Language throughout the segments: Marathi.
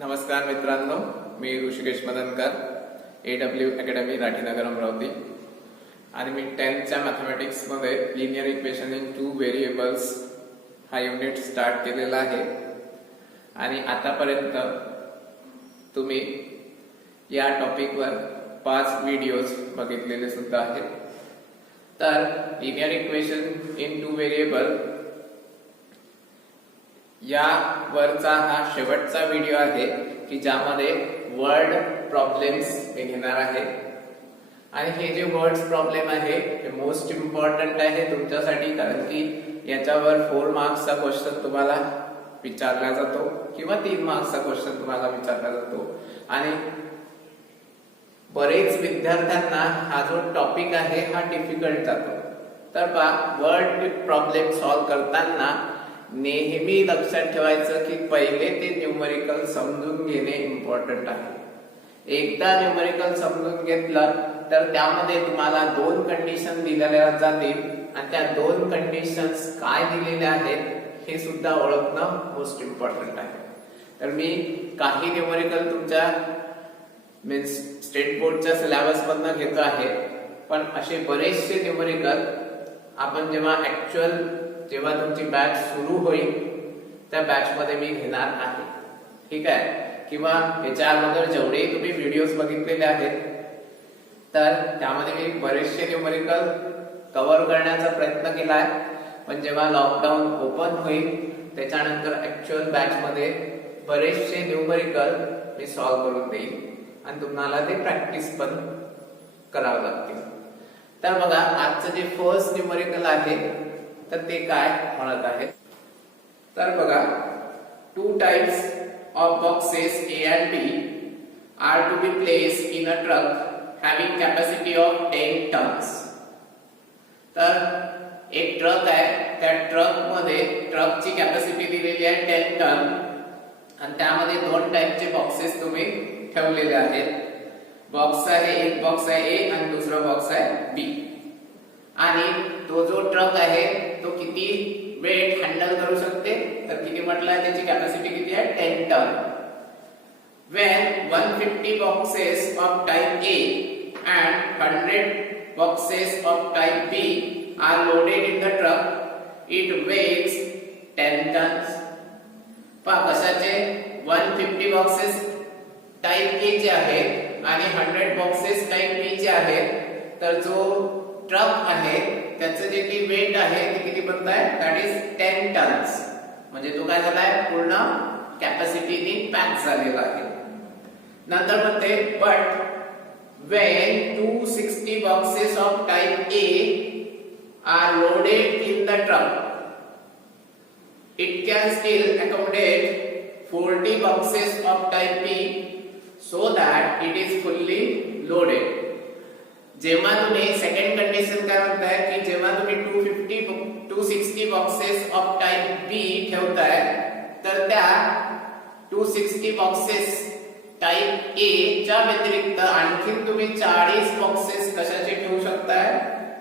नमस्कार मित्रांनो, मी ऋषिकेश मदनकर, AW अकॅडमी राठीनगर अमरावती. आणि मी 10th मॅथमॅटिक्समध्ये लिनियर इक्वेशन इन 2 व्हेरिएबल्स हा युनिट स्टार्ट केलेला आहे. आणि आतापर्यंत तुम्ही या टॉपिकवर 5 व्हिडिओज बघितलेले सुद्धा आहेत. तर लिनियर इक्वेशन इन 2 व्हेरिएबल या वरचा हा शेवटचा व्हिडिओ आहे की ज्यामध्ये वर्ड प्रॉब्लेम्स मी घेणार आहे. आणि हे जे वर्ड्स प्रॉब्लेम आहे हे मोस्ट इम्पॉर्टंट आहे तुमच्यासाठी, कारण की याच्यावर 4 मार्क्सचा क्वेश्चन तुम्हाला विचारला जातो किंवा 3 मार्क्सचा क्वेश्चन तुम्हाला विचारला जातो. आणि बरेच विद्यार्थ्यांना हा जो टॉपिक आहे हा डिफिकल्ट जातो. तर वर्ड प्रॉब्लेम सॉल्व्ह करताना नेहमी लक्षात ठेवायचं की पहिले ते न्यूमरिकल समजून घेणे इम्पॉर्टंट आहे. एकदा न्यूमरिकल समजून घेतलं तर त्यामध्ये तुम्हाला 2 कंडिशन दिलेल्या जातील आणि त्या 2 कंडिशन्स काय दिलेल्या आहेत हे सुद्धा ओळखणं मोस्ट इम्पॉर्टंट आहे. तर मी काही न्यूमरिकल तुमच्या मीन्स स्टेट बोर्डच्या सिलेबस मधनं घेतो आहे, पण असे बरेचसे न्यूमरिकल आपण जेव्हा तुमची बॅच सुरू होईल त्या बॅच मध्ये मी घेणार आहे. ठीक आहे. किंवा याच्या अगोदर जेवढे तुम्ही व्हिडिओज बघितलेले आहेत तर त्यामध्ये मी बरेचसे न्यूमरिकल कव्हर करण्याचा प्रयत्न केलाय, पण जेव्हा लॉकडाऊन ओपन होईल त्याच्यानंतर ऍक्च्युअल बॅच मध्ये बरेचसे न्यूमरिकल मी सॉल्व्ह करून देईल आणि तुम्हाला ते प्रॅक्टिस पण करावं लागतील. तर बघा, आजचं जे फर्स्ट न्यूमरिकल आहे तर ते काय म्हणत आहे. तर बघा, 2 types of boxes A and B are to be placed in a truck having capacity of 10 tons. तर एक ट्रक आहे, त्या ट्रक मध्ये ट्रकची कॅपॅसिटी दिलेली आहे 10 टन आणि त्यामध्ये 2 टाइपचे बॉक्सेस तुम्ही ठेवलेले आहेत. बॉक्स आहे, एक बॉक्स आहे A आणि दुसरा बॉक्स आहे B. आणि तो जो ट्रक आहे तो किती वेट हँडल करू शकते, तर किती म्हटलं त्याची कॅपॅसिटी किती आहे 10 ton. When 150 boxes of type A and 100 boxes of type B are loaded in the truck, it weighs 10 tons. पहा कशाचे 150 बॉक्सेस टाइप A चे आहेत आणि 100 बॉक्सेस टाइप B चे आहेत. तर जो ट्रक आहे त्याचं जे की वेट आहे ते किती बनत आहे, दॅट इज 10 टन्स. म्हणजे तो काय झालाय, पूर्ण कॅपॅसिटीने पॅक झालेला आहे. नंतर म्हणते but when 260 boxes of type A are loaded in the truck, it can still accommodate 40 boxes of type B so that it is fully loaded. जेव्हा तुम्ही सेकंड कंडिशन काय म्हणताय की जेव्हा तुम्ही 260 बॉक्सेस ऑफ टाइप बी ठेवताय तर त्या 260 बॉक्सेस टाइप ए च्या व्यतिरिक्त आणखी तुम्ही 40 बॉक्सेस कशाचे ठेवू शकताय,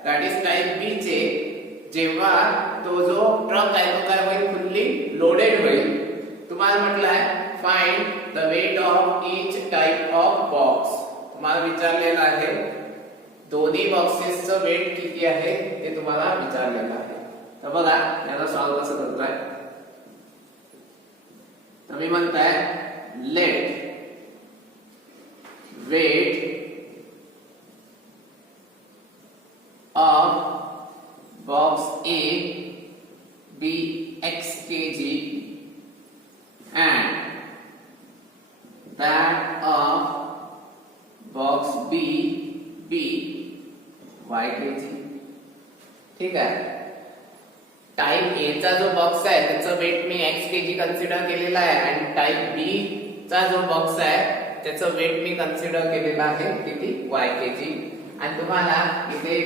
दॅट इज टाइप बी चे. जेव्हा तो जो ट्रक आहे तो काय होईल, फुल्ली लोडेड होईल. तुम्हाला म्हटलंय find the weight of each type of box. तुम्हाला विचारलेलं आहे दोन्ही बॉक्सेसचं वेट किती आहे ते तुम्हाला विचारलेलं आहे. तर बघा याला सॉल्व्ह कसं करताय. तर मी म्हणताय let weight of box A B x kg and that of box B y kg. ठीक आहे. टाइप ए चा जो बॉक्स आहे त्याचं वेट मी x kg कन्सिडर केलेला आहे आणि टाइप बी चा जो बॉक्स आहे त्याचं वेट मी कन्सिडर केलेलं आहे किती, y kg. आणि तुम्हाला इथे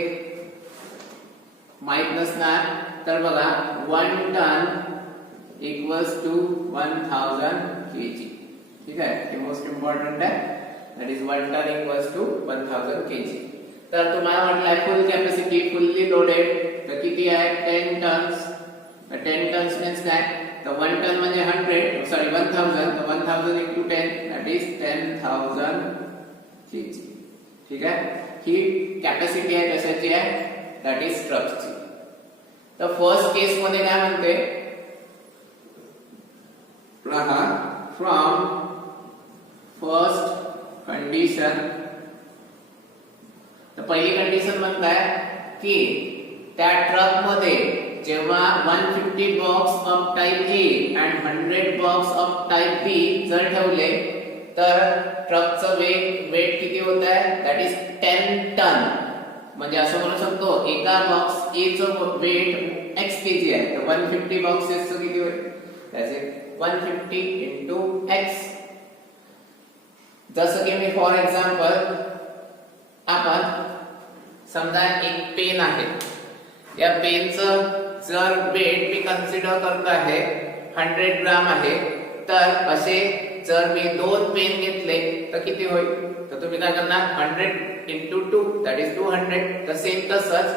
माहित नसणार तर बघा 1 टन इक्वल्स टू 1000 kg. ठीक आहे, हे मोस्ट इम्पॉर्टंट आहे. That is 1 ton equals to 1000 kg. तर तुम्हाला म्हटलंय फुल कॅपॅसिटी फुल्ली लोडेड तर किती आहे 10 टन्स. 10 टन्स मीन्स काय, तर 1 टन म्हणजे 100 सॉरी 1000 तर 1000 into 10 that is 10,000 kg. ठीक आहे. ही कॅपॅसिटी आहे कशाची आहे दॅट इज ट्रकची. तर फर्स्ट केस मध्ये काय म्हणते पहा फ्रॉम फर्स्ट कंडिशन. तर पहिली कंडिशन म्हणताय की त्या ट्रक मध्ये जेव्हा 150 box of type A and 100 box of type B जर ठेवले तर ट्रकचं वेट किती होत आहे दॅट इज 10 टन. म्हणजे असं म्हणू शकतो एका बॉक्स ए चं वेट x kg आहे तर 150 बॉक्सेसचं किती होईल त्याचे 150 into x. जसं की मी फॉर एक्झाम्पल आपण समजा एक पेन आहे या पेनचं जर वेट मी कन्सिडर करतो आहे 100 ग्राम आहे तर असे जर मी 2 पेन घेतले तर किती होईल तर तुम्ही काय करणार 100 into 2 that is 200. तर सेम तसंच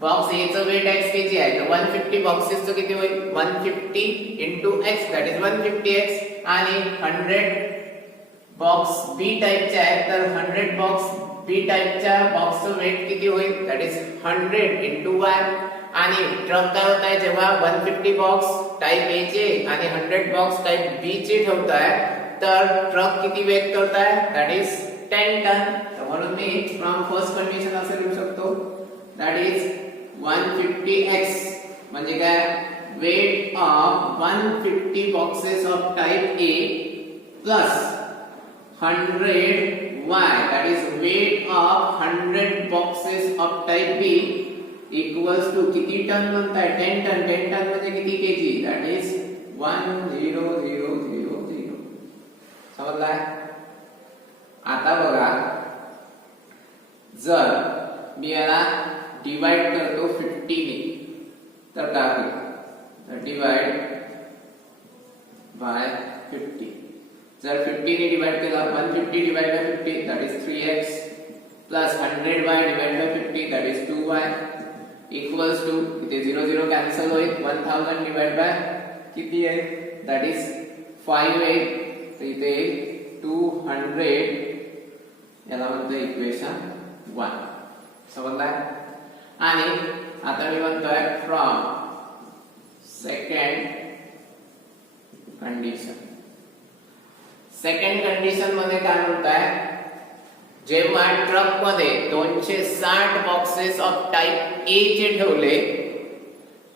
बॉक्स ए चं वेट x kg आहे तर 150 बॉक्सेसचं किती होईल 150 into x that is 150x. आणि 100 बॉक्स बी टाइपचे आहेत तर 100 बॉक्स बी टाइपच्या बॉक्सचं वेट किती होईल दॅट इज 100 into y. आणि ट्रक काय होत आहे जेव्हा 150 बॉक्स टाइप ए चे आणि 100 बॉक्स टाइप बी चे ठेवताय तर ट्रक किती वेट करताय दॅट इज 10 टन. म्हणून मी फ्रॉम फर्स्ट कंडिशन असं लिहू शकतो दॅट इज 150x म्हणजे काय weight of 150 boxes of type A plus 100y that is weight of 100 boxes of type B equals to किती टन म्हणताय 10 टन. 10 टन म्हणजे किती केजी that is 10000. समजलाय. आता बघा जर मी याला डिवाइड करतो 50 ने तर काय होईल डिवाइड बाय 50. जर 50 ने डिवाइड केला 150 divide by 50 that is 3x plus 100y divide by 50 that is 2y equals to इथे 0 0 कॅन्सल होईल 1000 डिवाइड बाय किती आहे that is 5 आहे तर इथे 200 याला म्हणतो इक्वेशन 1. समजलाय. आणि आता मी म्हणतोय from second condition. Second condition मध्ये काय म्हणताय जेव्हा ट्रक मध्ये 260 बॉक्सेस ऑफ टाइप ए चे ठेवले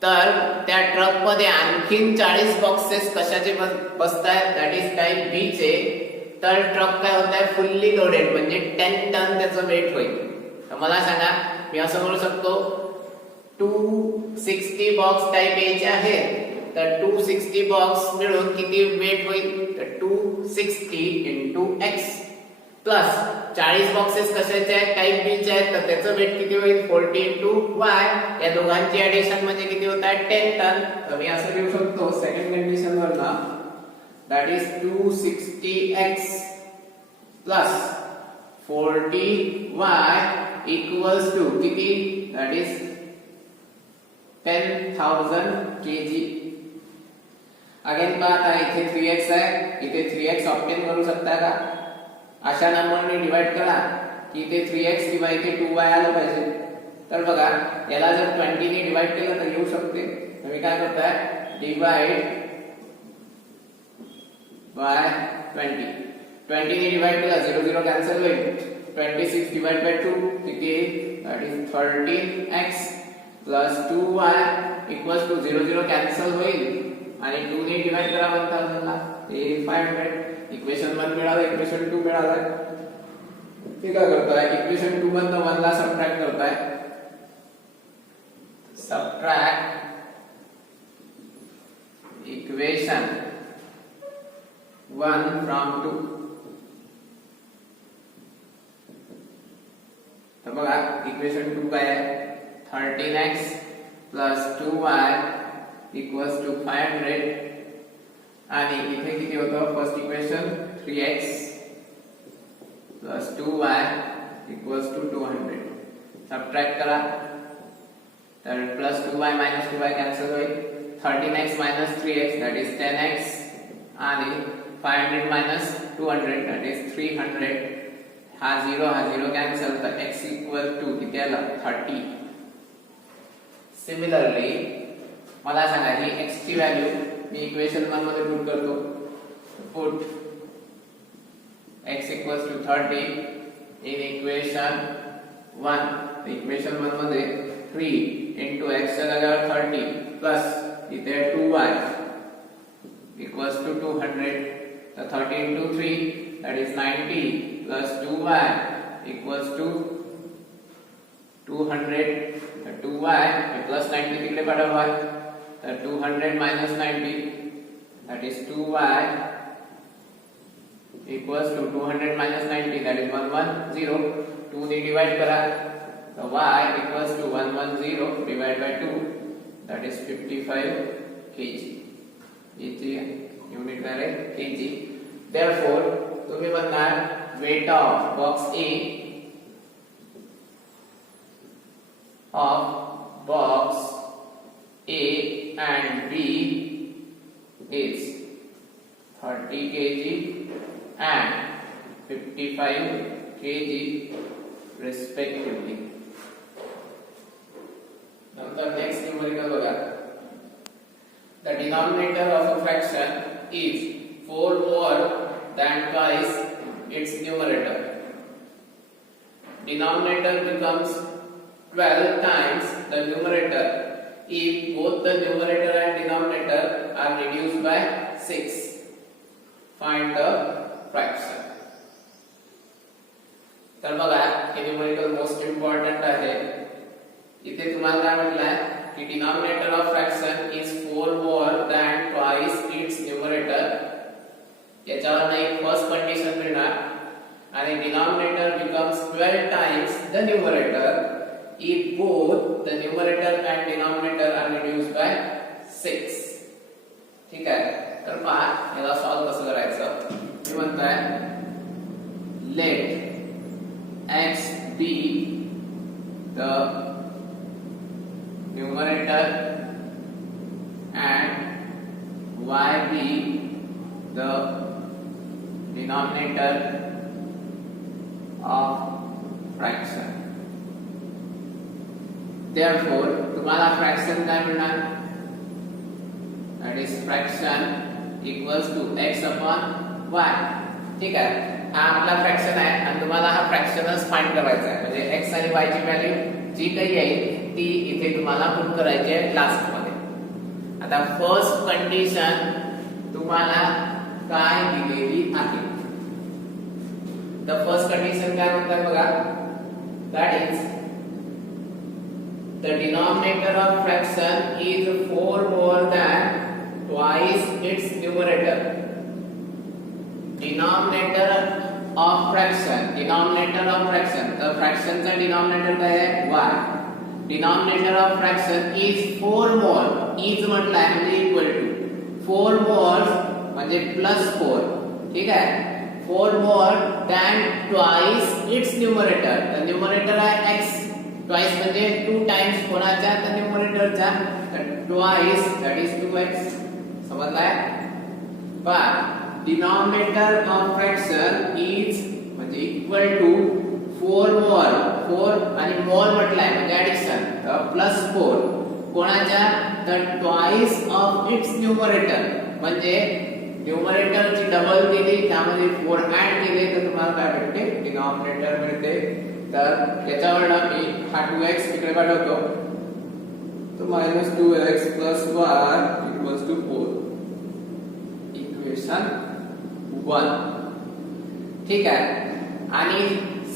तर त्या ट्रक मध्ये आणखीन 40 बॉक्सेस कशाचे बसतायत दॅट इज टाइप बी चे. तर ट्रक काय होत आहे फुल्ली लोडेड म्हणजे 10 टन त्याचं वेट होईल. तर मला सांगा मी असं म्हणू शकतो 260 बॉक्स टाइप ए चे आहेत तर 260 बॉक्स मिळून किती वेट होईल तर 260 into x प्लस 40 बॉक्सेस कशाचे आहेत टाइप बी चे आहेत तर त्याचं वेट किती होईल 40 into y. या दोघांची ऍडिशन म्हणजे किती होत आहे 10 टन. तर मी असं लिहू शकतो सेकंड कंडिशन वरनं that is 260x plus 40y equals to किती दॅट इज 10,000 kg. अगेन पाहता इथे 3x आहे इथे 3x ऑब्टेन करू शकता का अशा नंबरने डिवाइड करा की इथे 3x किंवा इथे 2y आलं पाहिजे. तर बघा याला जर 20 ने डिवाइड केलं तर येऊ शकते. तर मी काय करताय डिवाइड बाय 20 ने डिवाइड केला 0 0 कॅन्सल होईल 26 डिवाइड बाय 2 किती that is 13x plus 2y equals to 0 0 cancel होईल आणि 2 ने डिवाइड करा 1000 ला ते 500. इक्वेशन 1 मिळालं इक्वेशन 2 मिळालं. ते काय करताय इक्वेशन 2 मधनं 1 ला सबट्रॅक्ट करताय सबट्रॅक्ट इक्वेशन 1 फ्रॉम 2. तर बघा इक्वेशन 2 काय आहे 13x plus 2y equals to 500 आणि इथे किती होतं first equation 3x plus 2y equals to 200. Subtract करा तर plus 2y minus 2y cancel होईल 13x minus 3x that is 10x आणि 500 minus 200 that is 300 हा 0 कॅन्सल तर x इक्वल टू किती आला 30. सिमिलरली मला सांगा ही x ची व्हॅल्यू मी इक्वेशन 1 मध्ये पुट करतो. Put x equals to 30 in equation 1. Equation 1 मध्ये 3 into x च्या जागेवर 30 प्लस इथे 2y equals to 200. तर 30 into 3 that is 90 plus 2y equals to 200. तर 2y plus 90 तिकडे पाठवा. तर 200 minus 90 that is 2y equals to 200 minus 90 that is 110. 2 ने divide करा so y equals to 110 divided by 2 that is 55 kg. इथे unit आहे kg. Therefore तुम्ही म्हणणार weight of box A and B is 30 kg and 55 kg respectively. नंतर next numerical बघा. The denominator of a fraction is 4 more than twice its numerator. Denominator becomes 12 times the numerator if both the numerator and denominator are reduced by 6. Find the fraction. तर बघा हे न्यूमेरिकल मोस्ट इम्पॉर्टंट आहे. इथे तुम्हाला काय म्हटलंय की denominator of fraction is 4 more than twice its numerator. याच्यावर एक फर्स्ट कंडिशन मिळणार आणि denominator becomes 12 times the numerator if both the numerator and denominator are reduced by 6. ठीक आहे. तर पहा याला सॉल्व कसं करायचं. मी म्हणताय let x be the numerator and y be the denominator of fraction. Therefore तुम्हाला फ्रॅक्शन काय मिळणार that is fraction equals to x upon y. ठीक आहे. हा आपला फ्रॅक्शन आहे आणि तुम्हाला हा फ्रॅक्शनच फाइंड करायचा आहे. म्हणजे x आणि y ची व्हॅल्यू जी काही येईल ती इथे तुम्हाला पुट करायची आहे लास्ट मध्ये. आता फर्स्ट कंडिशन तुम्हाला काय दिलेली आहे. द फर्स्ट कंडिशन काय म्हणतात बघा. that is the denominator of fraction is 4 more than twice its numerator. Denominator of fraction the fraction चा denominator काय आहे y. Denominator of fraction is 4 more. is म्हटलाय म्हणजे equal to 4 more म्हणजे +4. ठीक आहे. 4 more than twice its numerator. The numerator आहे x. Twice म्हणजे 2 times कोणाच्या तर न्यूमरेटरचा. तर twice that is 2x. समजलाय. but denominator of fraction is म्हणजे equal to 4 more. 4 आणि more म्हटलाय म्हणजे ऍडिशन तर +4 कोणाच्या तर twice of its numerator. म्हणजे न्यूमरेटरची डबल दिली त्यामध्ये 4 ऍड केले तर तुम्हाला काय भेटते डिनॉमिनेटर मिळते. तर याच्यावर मी हा 2x इकडे पाठवतो. तर -2x + y = 4. इक्वेशन 1. ठीक आहे. आणि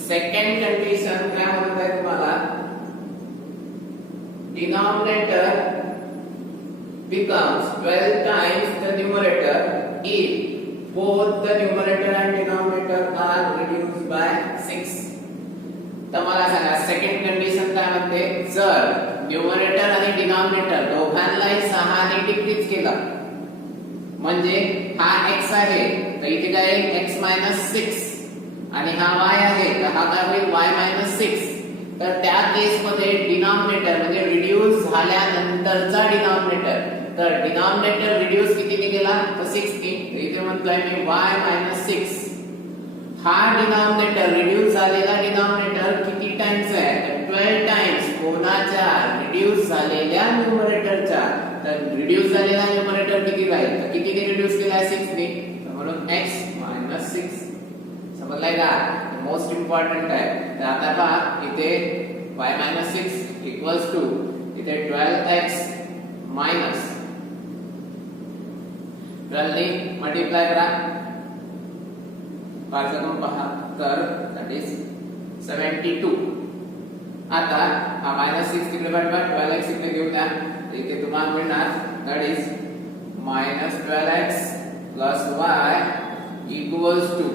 सेकंड कंडिशन काय म्हणत आहे तुम्हाला denominator becomes 12 times the numerator if both the numerator and denominator are reduced by 6. तर मला सांगा सेकंड कंडिशन काय म्हणते. जर न्यूमरेटर आणि डिनॉमिनेटर दोघांनाही 6 ने डिक्रीज केला म्हणजे हा x आहे तर इथे काय x - 6 आणि हा y आहे तर हा काय होईल y - 6. तर त्या केस मध्ये डिनॉमिनेटर म्हणजे रिड्यूस झाल्यानंतरचा डिनॉमिनेटर तर डिनॉमिनेटर रिड्यूस कितीने केला तर 6 ने. इथे म्हणतोय मी y - 6 हा डिनॉमिनेटर रिड्यूस झालेला डिनॉमिनेटर किती टाइम्स आहे तर 12 टाइम्स कोणाच्या रिड्यूस झालेल्या न्यूमरेटरच्या. तर रिड्यूस झालेला न्यूमरेटर किती राहील तर कितीने रिड्यूस केलाय 6 ने म्हणून x - 6. समजलाय का मोस्ट इम्पॉर्टंट आहे. तर आता पहा इथे y - 6 इक्वल्स टू इथे 12x मायनस 12 ने मल्टिप्लाय करा पाच करून पहा तर दॅट इज 72. आता हा -6 तिकडे पाठवा 12x इकडे घेऊन द्या इथे तुम्हाला मिळणार that is -12x plus y equals to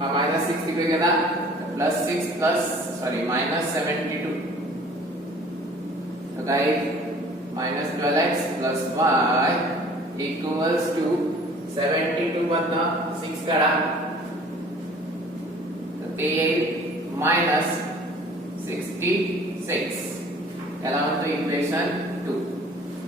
हा -6 तिकडे गेला +6 प्लस सॉरी -72. तो काय -12x plus y equals to 72 मधनं 6 काढा तर ते येईल -66. याला म्हणतो इक्वेशन 2.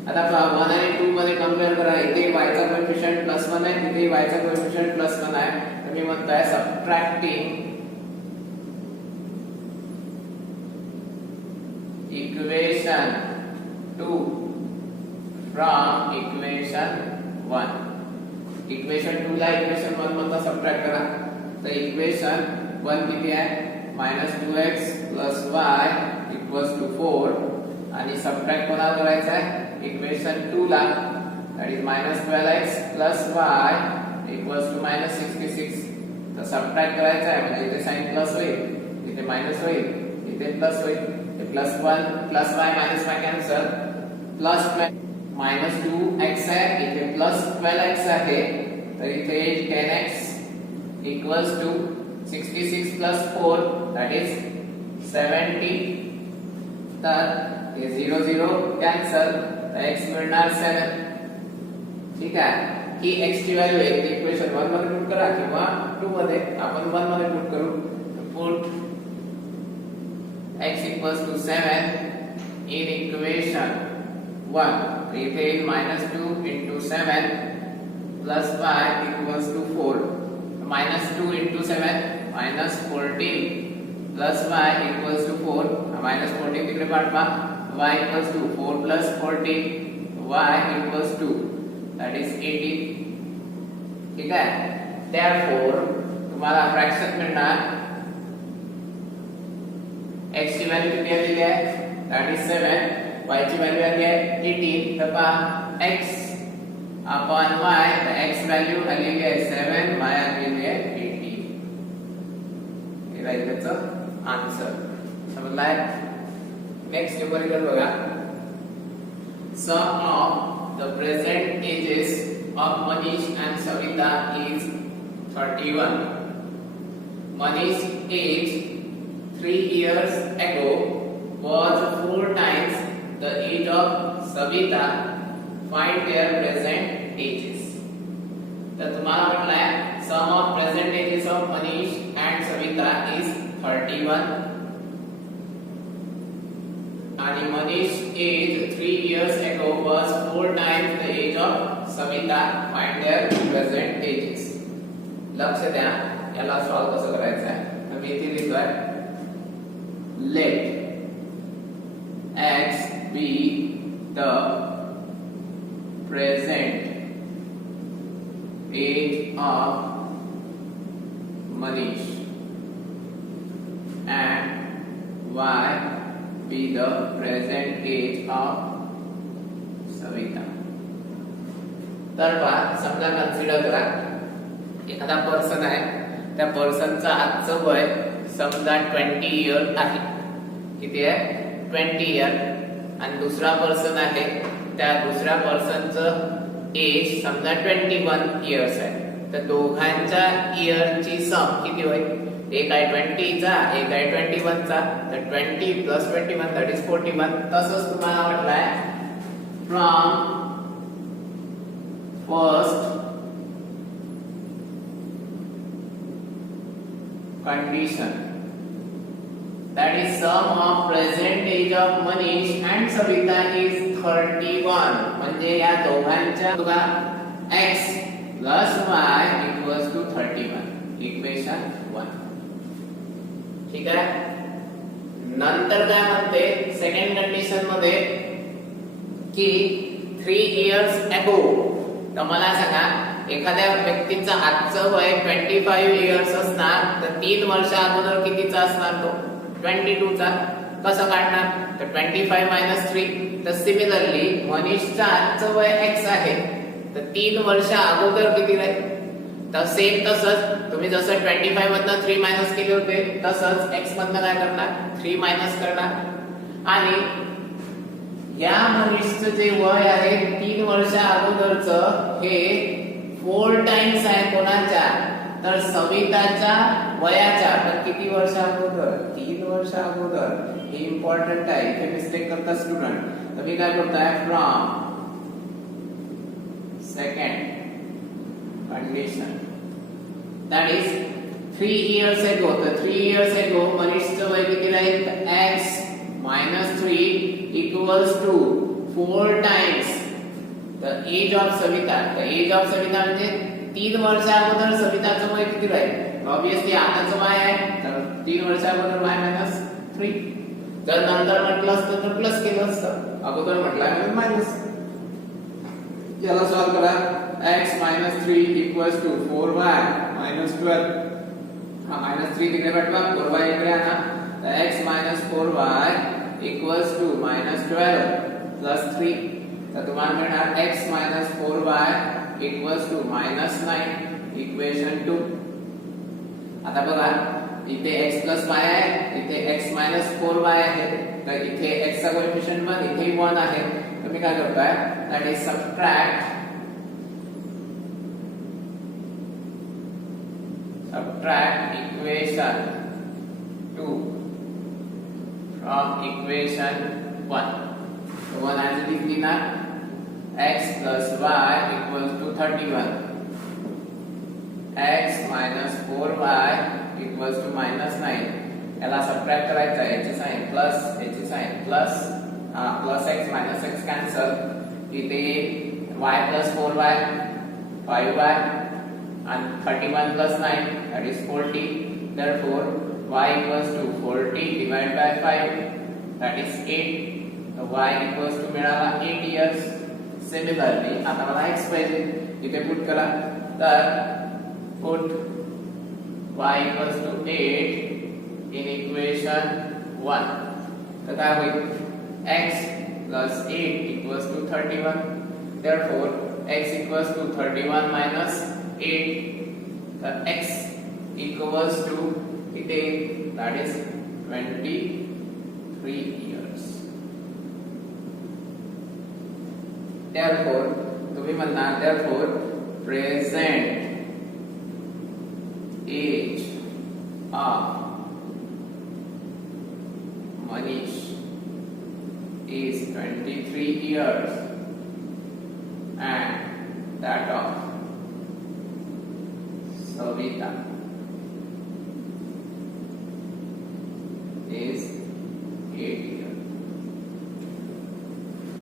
आता पहा 1 आणि 2 मध्ये कंपेअर करा. इथे y चा कोएफिशिएंट +1 आहे तिथे y चा कोएफिशिएंट +1 आहे. तर मी म्हणतोय subtracting equation 2 from equation 1. Equation 2 ला इक्वेशन 1 मधनं सबट्रॅक्ट करा. तर इक्वेशन 1 किती आहे -2x + y = 4 आणि सबट्रॅक्ट कोणाला करायचं आहे इक्वेशन 2 ला दॅट इज -12x + y = -66. तर सबट्रॅक्ट करायचं आहे म्हणजे इथे साइन प्लस होईल इथे मायनस होईल इथे प्लस होईल. +1 + y - y कॅन्सल +12 -2x आहे इथे +12x आहे तर इथे 10x = 66 + 4 दॅट इज 70. तर हे 0 0 कॅन्सल तर x मिळणार 7. ठीक आहे ही x ची व्हॅल्यू आहे इक्वेशन 1 मध्ये पुट करा किंवा 2 मध्ये. आपण 1 मध्ये पुट करू. Put x = 7 in equation 1. इथे -2 * 7 plus y = 4. -2 * 7 -14 plus y = 4. -14 तिकडे पाठवा y = 4 + 14 y = 2 that is 18. ठीक आहे. therefore तुम्हाला फ्रॅक्शन मिळणार x ची व्हॅल्यू किती आलेली आहे that is 7 y ची व्हॅल्यू आली आहे 18. तर पहा x upon y तर x व्हॅल्यू आलेली आहे 7 y आलेली आहे 18. हे राहील त्याचं आन्सर. समजलाय. नेक्स्ट न्यूमरिकल बघा. Sum of the present ages of Manish and Savita is 31. Manish age 3 years ago was 4 times the age of Savita. Find their present ages. तर तुम्हाला म्हटलंय sum of present ages of Manish and Savita is 31 आणि Manish age 3 years ago was 4 times the age of Savita. Find their present ages. लक्ष द्या याला सॉल्व कसं करायचं आहे. मी इथे लिहितोय let x be the present age of Manish and y be the present age of Savita. तर पहा समजा कन्सिडर करा एखादा पर्सन आहे त्या पर्सनचं आजचं वय समजा 20 इयर आहे. किती आहे 20 इयर. आणि दुसरा पर्सन आहे त्या दुसऱ्या पर्सनचं एज समजा 21 इयर्स आहे. तर दोघांच्या इयरची सम किती होईल. एक आहे 20 चा एक आहे 21 चा. तर 20 + 21 दॅट इज 41. तसंच तुम्हाला म्हटलंय from first condition that is sum of present age of Manish and Savita is 31 म्हणजे या दोघांच्या तुला x plus y equals to 31 equation 1. ठीक आहे. नंतर काय म्हणते सेकंड कंडिशन मध्ये की 3 years ago. तर मला सांगा एखाद्या व्यक्तीचं आजचं वय 25 इयर्स असणार तर 3 वर्ष अगोदर कितीचा असणार तो 22 चा. कसं काढणार तर 25 - 3. तर सिमिलरली मनीषचं आजचं वय x आहे तर 3 वर्ष अगोदर किती राहील. तर सेम तसंच तुम्ही जसं 25 मधनं 3 मायनस केले होते तसंच x मधनं काय करणार 3 मायनस करणार. आणि या मनीषचं जे वय आहे 3 वर्ष अगोदरचं हे 4 टाइम्स आहे कोणाच्या तर सविताच्या वयाच्या. तर किती वर्ष अगोदर 3 वर्ष अगोदर. हे इम्पॉर्टंट आहे. इथे मिस्टेक करता स्टुडंट. तर मी काय करताय from second condition that is 3 years ago. तर 3 years ago मनीषचं वय किती राहील x - 3 equals to 4 times the age of Savita. तर एज ऑफ सविता म्हणजे 3 वर्ष अगोदर सविताचं वय किती राहील. ऑब्वियसली आताचं वय आहे तर 3 वर्ष अगोदर y - 3. जर नंतर म्हटलं असतं तर प्लस केलं असतं. अगोदर म्हटलं मायनस. याला सॉल्व करा. x - 3 equals to 4y - 12. हा -3 तिकडे पाठवा 4y इकडे आणा. तर x - 4y equals to -12 plus 3. तर तुम्हाला मिळणार x - 4y equals to -9 equation 2. आता बघा इथे x plus y आहे इथे x - 4y आहे. तर इथे x चा कोएफिशिएंट 1 इथे 1 आहे. तर मी काय करतोय that is subtract equation 2 from equation 1. So 1 as it is given x plus y equals to 31. x minus 4y equals to -9. याला सबट्रॅक्ट करायचं आहे. याची साइन प्लस याची sign plus plus x minus x cancel. इथे y plus 4y 5y and 31 plus 9 that is 40. Therefore y equals to 40 divided by 5 that is 8. So y equals to मिळाला 8 years. Similarly आता मला x पाहिजे इथे पुट करा. तर put y equals to 8 in equation 1. तर काय होईल x plus 8 equals to 31. Therefore x equals to 31 minus 8. तर x equals to that is 23 years. Therefore तुम्ही म्हणणार therefore present age of Manish is 23 years and that of Savita